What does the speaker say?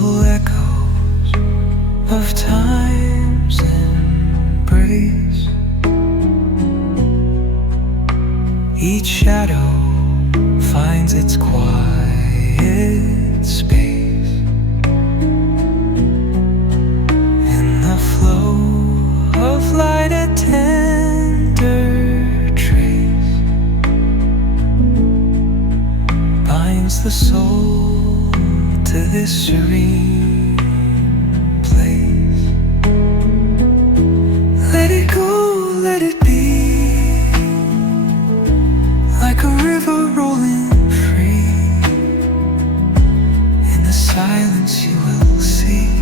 Full echoes of time's embrace. Each shadow finds its quiet space in the flow of light, a tender trace binds the soul to this serene place. Let it go, let it be, like a river rolling free. In the silence you will see